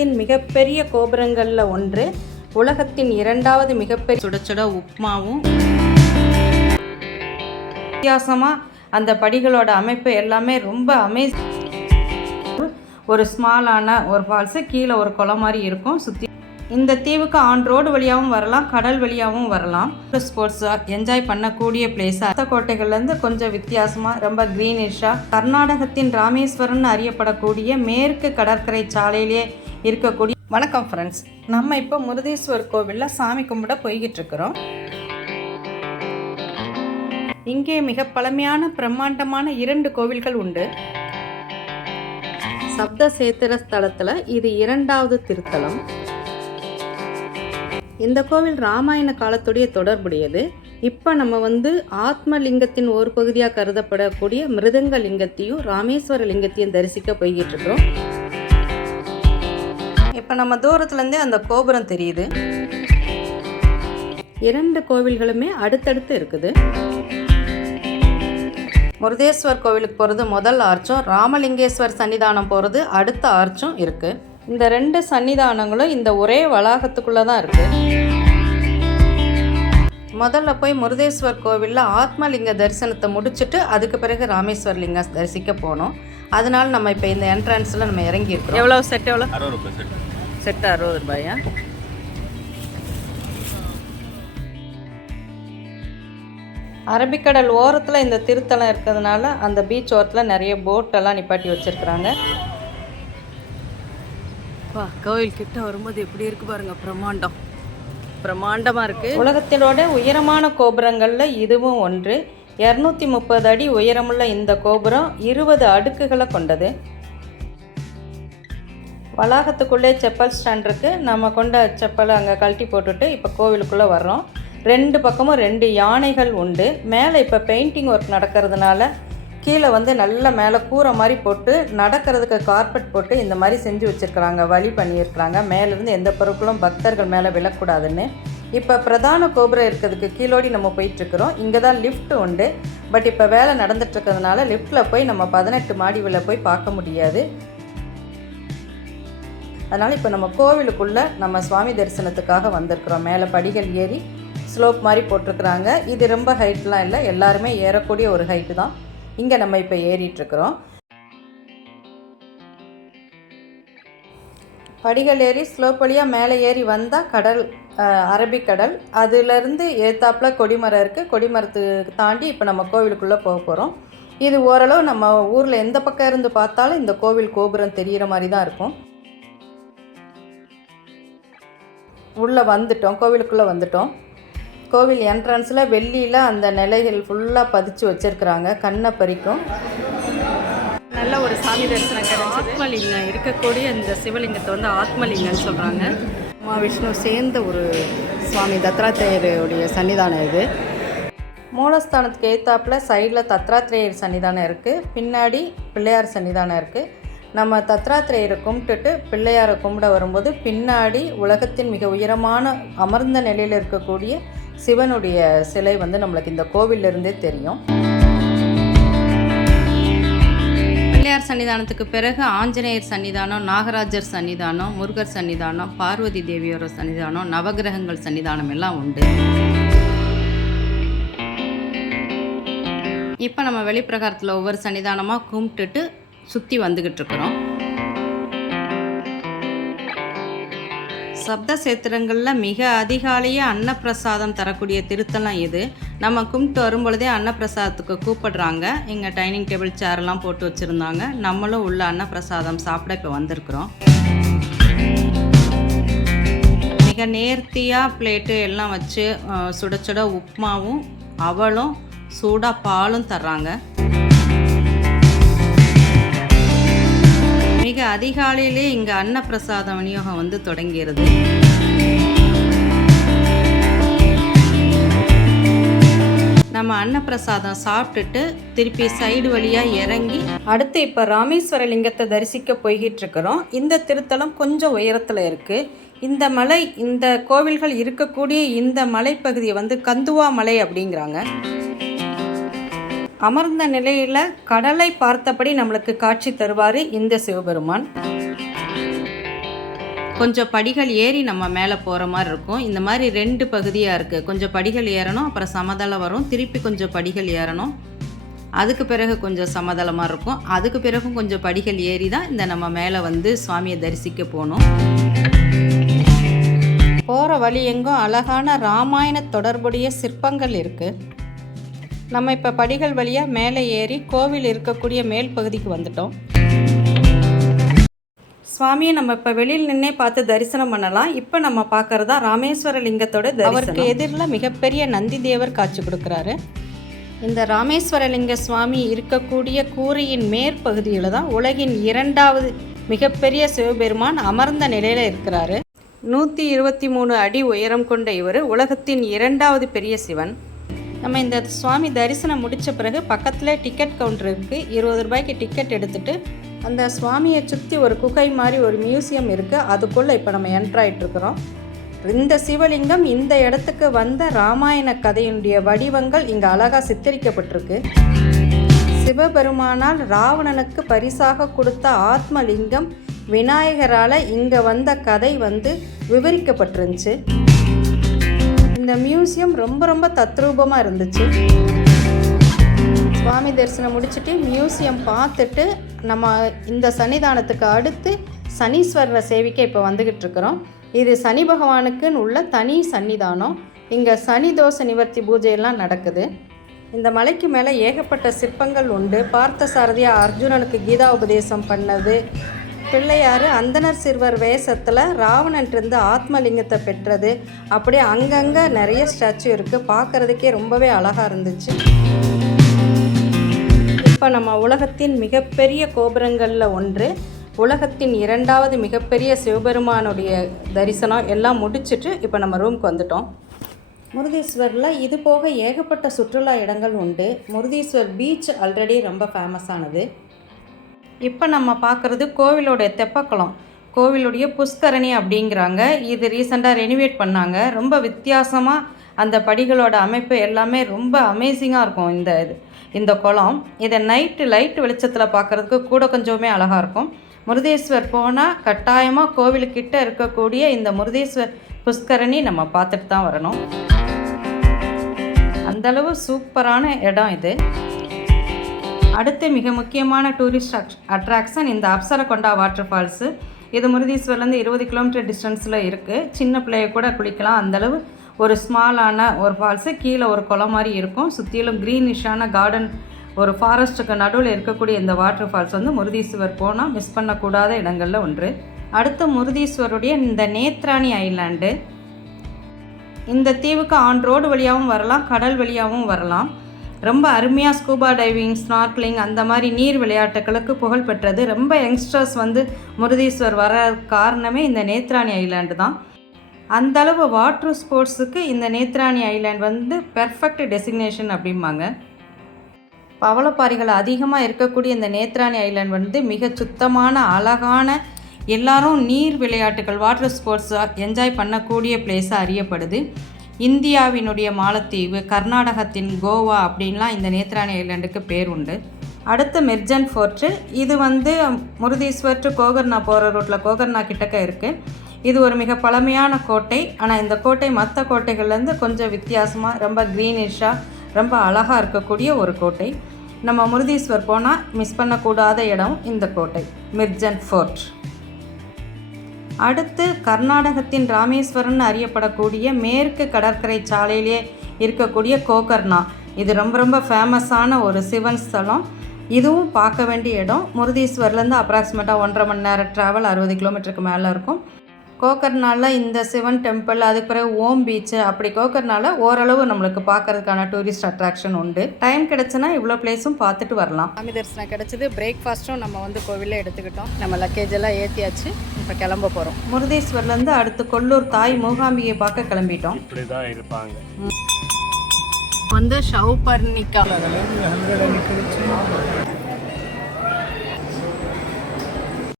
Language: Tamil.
உலகத்தின் மிகப்பெரிய கோபுரங்களில் ஒன்று. உலகத்தின் இரண்டாவது மிகப்பெரிய சுட சுட உப்மாவும் வித்தியாசமாக அந்த படிகளோட அமைப்பு எல்லாமே ரொம்ப அமேஸ் ஒரு ஸ்மாலான ஒரு ஃபால்ஸு கீழே ஒரு குளம் மாதிரி இருக்கும். சுற்றி இந்த தீவுக்கு ஆன் ரோடு வழியாகவும் வரலாம் கடல் வழியாகவும் வரலாம். ஸ்போர்ட்ஸாக என்ஜாய் பண்ணக்கூடிய பிளேஸ் அத்த கோட்டைகள்லேருந்து கொஞ்சம் வித்தியாசமாக ரொம்ப க்ரீனிஷாக கர்நாடகத்தின் ராமேஸ்வரன் அறியப்படக்கூடிய மேற்கு கடற்கரை சாலையிலே இருக்கக்கூடிய வணக்கம் ஃப்ரெண்ட்ஸ் நம்ம இப்போ முருதேஸ்வர் கோவிலில் சாமி கும்பிட போய்கிட்டு இருக்கிறோம். இங்கே மிக பழமையான பிரம்மாண்டமான இரண்டு கோவில்கள் உண்டு. சப்த சேத்திர ஸ்தலத்தில் இது இரண்டாவது திருத்தலம். இந்த கோவில் ராமாயண காலத்துடைய தொடர்புடையது. இப்போ நம்ம வந்து ஆத்மலிங்கத்தின் ஒரு பகுதியாக கருதப்படக்கூடிய மிருதங்க லிங்கத்தையும் ராமேஸ்வர லிங்கத்தையும் தரிசிக்க போய்கிட்டு இருக்கிறோம். இப்போ நம்ம தூரத்துலேருந்தே அந்த கோபுரம் தெரியுது. இரண்டு கோவில்களுமே அடுத்தடுத்து இருக்குது. முருதேஸ்வர் கோவிலுக்கு போகிறது முதல் ஆர்ச்சும் ராமலிங்கேஸ்வர் சன்னிதானம் போகிறது அடுத்த ஆர்ச்சும் இருக்குது இந்த ரெண்டு சன்னிதானங்களும் இந்த ஒரே வளாகத்துக்குள்ளே தான் இருக்குது முதல்ல போய் முருதேஸ்வர் கோவிலில் ஆத்மலிங்க தரிசனத்தை முடிச்சுட்டு அதுக்கு பிறகு ராமேஸ்வர் லிங்கம் தரிசிக்க போனோம். அதனால நம்ம இப்போ இந்த என்ட்ரன்ஸில் நம்ம இறங்கியிருக்கோம் எவ்வளோ செட் எவ்வளோ அறுபது ரூபாய் செட் செட் அறுபது ரூபாயா? அரபிக்கடல் ஓரத்தில் இந்த திருத்தலம் இருக்கிறதுனால அந்த பீச் ஓரத்தில் நிறைய போட்டெல்லாம் நிப்பாட்டி வச்சுருக்குறாங்க. வா கோவில் கிட்ட வரும்போது எப்படி இருக்கு பாருங்க பிரம்மாண்டம். பிரம்மாண்டமாக இருக்குது உலகத்திலோட உயரமான கோபுரங்களில் இதுவும் ஒன்று. இரநூத்தி முப்பது அடி உயரமுள்ள இந்த கோபுரம் இருபது அடுக்குகளை கொண்டது. வளாகத்துக்குள்ளே செப்பல் ஸ்டாண்ட் இருக்குது நம்ம கொண்ட செப்பலை அங்கே கழட்டி போட்டுட்டு இப்போ கோவிலுக்குள்ளே வர்றோம். ரெண்டு பக்கமும் ரெண்டு யானைகள் உண்டு. மேலே இப்போ பெயிண்டிங் ஒர்க் நடக்கிறதுனால கீழே வந்து நல்ல மேலே கூரை மாதிரி போட்டு நடக்கிறதுக்கு கார்பெட் போட்டு இந்த மாதிரி செஞ்சு வச்சுருக்குறாங்க. வழி பண்ணியிருக்கிறாங்க. மேலேருந்து எந்த பொருட்களும் பக்தர்கள் மேலே விழக்கூடாதுன்னு. இப்போ பிரதான கோபுரம் இருக்கிறதுக்கு கீழோடி நம்ம போயிட்டுருக்குறோம். இங்கே தான் லிஃப்ட் உண்டு. பட் இப்போ வேலை நடந்துட்டு இருக்கிறதுனால லிஃப்ட்டில் போய் நம்ம பதினெட்டு மாடி உள்ள போய் பார்க்க முடியாது. அதனால் இப்போ நம்ம கோவிலுக்குள்ளே நம்ம சுவாமி தரிசனத்துக்காக வந்திருக்கிறோம். மேலே படிகள் ஏறி ஸ்லோப் மாதிரி போட்டிருக்கிறாங்க. இது ரொம்ப ஹைட்லாம் இல்லை. எல்லாருமே ஏறக்கூடிய ஒரு ஹைட்டு தான். இங்கே நம்ம இப்போ ஏறிட்டுருக்குறோம். படிகள் ஏறி ஸ்லோப் வழியாக மேலே ஏறி வந்தால் கடல் அரபிக்கடல். அதுலேருந்து ஏத்தாப்பில் கொடிமரம் இருக்குது கொடிமரத்துக்கு தாண்டி இப்போ நம்ம கோவிலுக்குள்ளே போக போகிறோம் இது ஓரளவு நம்ம ஊரில் எந்த பக்கம் இருந்து பார்த்தாலும் இந்த கோவில் கோபுரம் தெரிகிற மாதிரி தான் இருக்கும். உள்ளே வந்துட்டோம் கோவிலுக்குள்ளே வந்துட்டோம். கோவில் என்ட்ரன்ஸில் வெள்ளியில் அந்த நிலைகள் ஃபுல்லாக பதிச்சு வச்சுருக்குறாங்க கண்ணை பறிக்கும். நல்ல ஒரு சாமி தரிசனம் கிடைச்சது. ஆத்மலிங்கம் இருக்கக்கூடிய இந்த சிவலிங்கத்தை வந்து ஆத்மலிங்கம்னு சொல்கிறாங்க அம்மா விஷ்ணு சேர்ந்த ஒரு சுவாமி தத்ராத்திரேயருடைய சன்னிதானம் இது. மூலஸ்தானத்துக்கு ஏத்தாப்புல சைடில் தத்ராத்திரேயர் சன்னிதானம் இருக்குது பின்னாடி பிள்ளையார் சன்னிதானம் இருக்குது நம்ம தத்ராத்திரேயரை கும்பிட்டுட்டு பிள்ளையாரை கும்பிட வரும்போது பின்னாடி உலகத்தின் மிக உயரமான அமர்ந்த நிலையில் இருக்கக்கூடிய சிவனுடைய சிலை வந்து நம்மளுக்கு இந்த கோவிலிருந்தே தெரியும். பிள்ளையார் சன்னிதானத்துக்கு பிறகு ஆஞ்சநேயர் சன்னிதானம் நாகராஜர் சன்னிதானம் முருகர் சன்னிதானம் பார்வதி தேவியோட சன்னிதானம் நவகிரகங்கள் சன்னிதானம் எல்லாம் உண்டு. இப்போ நம்ம வெளிப்பிரகாரத்தில் ஒவ்வொரு சன்னிதானமாக கும்பிட்டுட்டு சுற்றி வந்துக்கிட்டு இருக்கிறோம் சப்த சேத்திரங்களில் மிக அதிகாலையே அன்னப்பிரசாதம் தரக்கூடிய திருத்தலம் இது. நம்ம கும்பிட்டு வரும்பொழுதே அன்னப்பிரசாதத்துக்கு கூப்பிடுறாங்க. இங்கே டைனிங் டேபிள் சேர்லாம் போட்டு வச்சுருந்தாங்க. நம்மளும் உள்ள அன்னப்பிரசாதம் சாப்பிட இப்போ வந்திருக்கிறோம். மிக நேர்த்தியாக பிளேட்டு எல்லாம் வச்சு சுட சுட உப்புமாவும் அவளும் சூடாக பாலும் தர்றாங்க. மிக அதிகாலையிலே இங்கே அன்னப்பிரசாத விநியோகம் வந்து தொடங்கிறது நம்ம அன்னப்பிரசாதம் சாப்பிட்டுட்டு திருப்பி சைடு வழியாக இறங்கி அடுத்து இப்போ ராமேஸ்வர லிங்கத்தை தரிசிக்க போய்கிட்டு இருக்கிறோம் இந்த திருத்தலம் கொஞ்சம் உயரத்தில் இருக்குது இந்த மலை இந்த கோவில்கள் இருக்கக்கூடிய இந்த மலைப்பகுதியை வந்து கந்துவா மலை அப்படிங்கிறாங்க. அமர்ந்த நிலையில் கடலை பார்த்தபடி நம்மளுக்கு காட்சி தருவார் இந்த சிவபெருமான். கொஞ்சம் படிகள் ஏறி நம்ம மேலே போகிற மாதிரி இருக்கும். இந்த மாதிரி ரெண்டு பகுதியாக இருக்குது கொஞ்சம் படிகள் ஏறணும் அப்புறம் சமதளம் வரும். திருப்பி கொஞ்சம் படிகள் ஏறணும். அதுக்கு பிறகு கொஞ்சம் சமதளமாக இருக்கும். அதுக்கு பிறகும் கொஞ்சம் படிகள் ஏறி தான் இந்த நம்ம மேலே வந்து சுவாமியை தரிசிக்க போகணும். போகிற வழி எங்கும் அழகான ராமாயண தொடர்புடைய சிற்பங்கள் இருக்குது நம்ம இப்போ படிகள் வழியாக மேலே ஏறி கோவில் இருக்கக்கூடிய மேல் பகுதிக்கு வந்துட்டோம். சுவாமியை நம்ம இப்போ வெளியில் நின்னே பார்த்து தரிசனம் பண்ணலாம். இப்போ நம்ம பார்க்கறதா ராமேஸ்வர லிங்கத்தோட அவருக்கு எதிரில் மிகப்பெரிய நந்தி தேவர் காட்சி கொடுக்குறாரு. இந்த ராமேஸ்வரலிங்க சுவாமி இருக்கக்கூடிய கூரையின் மேற்பகுதியில் தான் உலகின் இரண்டாவது மிகப்பெரிய சிவபெருமான் அமர்ந்த நிலையில் இருக்கிறாரு. நூற்றி இருபத்தி மூணு அடி உயரம் கொண்ட இவர் உலகத்தின் இரண்டாவது பெரிய சிவன். நம்ம இந்த சுவாமி தரிசனம் முடித்த பிறகு பக்கத்தில் டிக்கெட் கவுண்டர் இருக்குது இருபது ரூபாய்க்கு டிக்கெட் எடுத்துகிட்டு அந்த சுவாமியை சுற்றி ஒரு குகை மாதிரி ஒரு மியூசியம் இருக்குது அதுக்குள்ளே இப்போ நம்ம என்ட்ராயிட்டுருக்குறோம் இந்த சிவலிங்கம் இந்த இடத்துக்கு வந்த ராமாயண கதையினுடைய வடிவங்கள் இங்கே அழகாக சித்தரிக்கப்பட்டிருக்கு. சிவபெருமானால் ராவணனுக்கு பரிசாக கொடுத்த ஆத்மலிங்கம் விநாயகரால் இங்கே வந்த கதை வந்து விவரிக்கப்பட்டிருந்துச்சு. இந்த மியூசியம் ரொம்ப ரொம்ப தத்ரூபமாக இருந்துச்சு. சுவாமி தரிசனம் முடிச்சுட்டு மியூசியம் பார்த்துட்டு நம்ம இந்த சன்னிதானத்துக்கு அடுத்து சனீஸ்வரரை சேவிக்க இப்போ வந்துக்கிட்டு இருக்கிறோம். இது சனி பகவானுக்குன்னு உள்ள தனி சன்னிதானம். இங்கே சனி தோஷ நிவர்த்தி பூஜையெல்லாம் நடக்குது. இந்த மலைக்கு மேலே ஏகப்பட்ட சிற்பங்கள் உண்டு. பார்த்த சாரதியா அர்ஜுனனுக்கு கீதா உபதேசம் பண்ணது. பிள்ளையார் அந்தனர் சிறுவர் வேஷத்தில் ராவணன்ட்டிருந்து ஆத்மலிங்கத்தை பெற்றது. அப்படியே அங்கங்கே நிறைய ஸ்டாச்சு இருக்குது பார்க்குறதுக்கே ரொம்பவே அழகாக இருந்துச்சு. இப்போ நம்ம உலகத்தின் மிகப்பெரிய கோபுரங்களில் ஒன்று உலகத்தின் இரண்டாவது மிகப்பெரிய சிவபெருமானுடைய தரிசனம் எல்லாம் முடிச்சுட்டு இப்போ நம்ம ரூமுக்கு வந்துட்டோம். முருதீஸ்வரில் இது போக ஏகப்பட்ட சுற்றுலா இடங்கள் உண்டு. முருதீஸ்வர் பீச் ஆல்ரெடி ரொம்ப ஃபேமஸானது இப்போ நம்ம பார்க்குறது கோவிலோடைய தெப்பக்குளம். கோவிலுடைய புஷ்கரணி அப்படிங்கிறாங்க. இது ரீசெண்டாக ரெனிவேட் பண்ணாங்க. ரொம்ப வித்தியாசமாக அந்த படிகளோட அமைப்பு எல்லாமே ரொம்ப அமேசிங்காக இருக்கும் இந்த இது இந்த குளம். இதை நைட்டு லைட் வெளிச்சத்தில் பார்க்குறதுக்கு கூட கொஞ்சமே அழகாக இருக்கும். முருதேஸ்வர் போனால் கட்டாயமாக கோவிலுக்கிட்ட இருக்கக்கூடிய இந்த முருதேஸ்வர் புஷ்கரணி நம்ம பார்த்துட்டு தான் வரணும். அந்தளவு சூப்பரான இடம் இது. அடுத்து மிக முக்கியமான டூரிஸ்ட் அட்ராக்ஷன் இந்த அப்சரகொண்டா வாட்டர் ஃபால்ஸு இது முருதீஸ்வர்லேருந்து இருபது கிலோமீட்டர் டிஸ்டன்ஸில் இருக்குது சின்ன பிள்ளைய கூட குளிக்கலாம். அந்தளவு ஒரு ஸ்மாலான ஒரு ஃபால்ஸு கீழே ஒரு குளம் மாதிரி இருக்கும். சுற்றிலும் க்ரீனிஷான கார்டன் ஒரு ஃபாரஸ்ட்டுக்கு நடுவில் இருக்கக்கூடிய இந்த வாட்டர் ஃபால்ஸ் வந்து முருதீஸ்வர் போனால் மிஸ் பண்ணக்கூடாத இடங்களில் ஒன்று. அடுத்து முருதீஸ்வருடைய இந்த நேத்ராணி ஐலாண்டு இந்த தீவுக்கு ஆன் ரோடு வழியாகவும் வரலாம் கடல் வழியாகவும் வரலாம். ரொம்ப அருமையாக ஸ்கூபா டைவிங் ஸ்னார்க்லிங் அந்த மாதிரி நீர் விளையாட்டுகளுக்கு புகழ் பெற்றது. ரொம்ப யங்ஸ்டர்ஸ் வந்து முருதீஸ்வர் வர காரணமே இந்த நேத்ராணி ஐலாண்டு தான். அந்தளவு வாட்ரு ஸ்போர்ட்ஸுக்கு இந்த நேத்ராணி ஐலாண்ட் வந்து பெர்ஃபெக்ட் டெசிக்னேஷன் அப்படிம்பாங்க. பவளப்பாறைகள் அதிகமாக இருக்கக்கூடிய இந்த நேத்ராணி ஐலாண்ட் வந்து மிக சுத்தமான அழகான எல்லாரும் நீர் விளையாட்டுகள் வாட்டர் ஸ்போர்ட்ஸ் என்ஜாய் பண்ணக்கூடிய பிளேஸாக அறியப்படுது. இந்தியாவினுடைய மாலத்தீவு கர்நாடகத்தின் கோவா அப்படின்லாம் இந்த நேத்ராணி ஐலாண்டுக்கு பேர் உண்டு. அடுத்து மிர்ஜன் ஃபோர்ட்டு. இது வந்து முருதீஸ்வர் டு கோகர்னா போகிற ரோட்டில் கோகர்னா கிட்டக்க இருக்குது இது ஒரு மிக பழமையான கோட்டை. ஆனால் இந்த கோட்டை மற்ற கோட்டைகள்லேருந்து கொஞ்சம் வித்தியாசமாக ரொம்ப க்ரீனிஷாக ரொம்ப அழகாக இருக்கக்கூடிய ஒரு கோட்டை. நம்ம முருதீஸ்வர் போனால் மிஸ் பண்ணக்கூடாத இடம் இந்த கோட்டை மிர்ஜன் ஃபோர்ட். அடுத்து கர்நாடகத்தின் ராமேஸ்வரன் அறியப்படக்கூடிய மேற்கு கடற்கரை சாலையிலே இருக்கக்கூடிய கோகர்னா இது ரொம்ப ரொம்ப ஃபேமஸான ஒரு சிவன் ஸ்தலம். இதுவும் பார்க்க வேண்டிய இடம். முருதீஸ்வர்லேருந்து அப்ராக்சிமேட்டாக ஒன்றரை மணி நேரம் ட்ராவல் அறுபது கிலோமீட்டருக்கு மேலே இருக்கும். கோக்கர்னாலில் இந்த சிவன் டெம்பிள் அதுக்கு பிறகு ஓம் பீச்சு அப்படி கோக்கர்னால ஓரளவு நம்மளுக்கு பார்க்கறதுக்கான டூரிஸ்ட் அட்ராக்ஷன் உண்டு. டைம் கிடச்சுன்னா இவ்வளோ பிளேஸும் பார்த்துட்டு வரலாம். சாமி தரிசனம் கிடச்சிது பிரேக்ஃபாஸ்ட்டும் நம்ம வந்து கோவிலில் எடுத்துக்கிட்டோம். நம்ம லக்கேஜ் எல்லாம் ஏற்றியாச்சு இப்போ கிளம்ப போகிறோம் முருதேஸ்வர்லேருந்து அடுத்து கொல்லூர் தாய் மூகாம்பியை பார்க்க கிளம்பிட்டோம். இப்படி தான் இருப்பாங்க. வந்து ஷவ் பர்ணிக்கா ஹண்ட்ரட் அண்ட்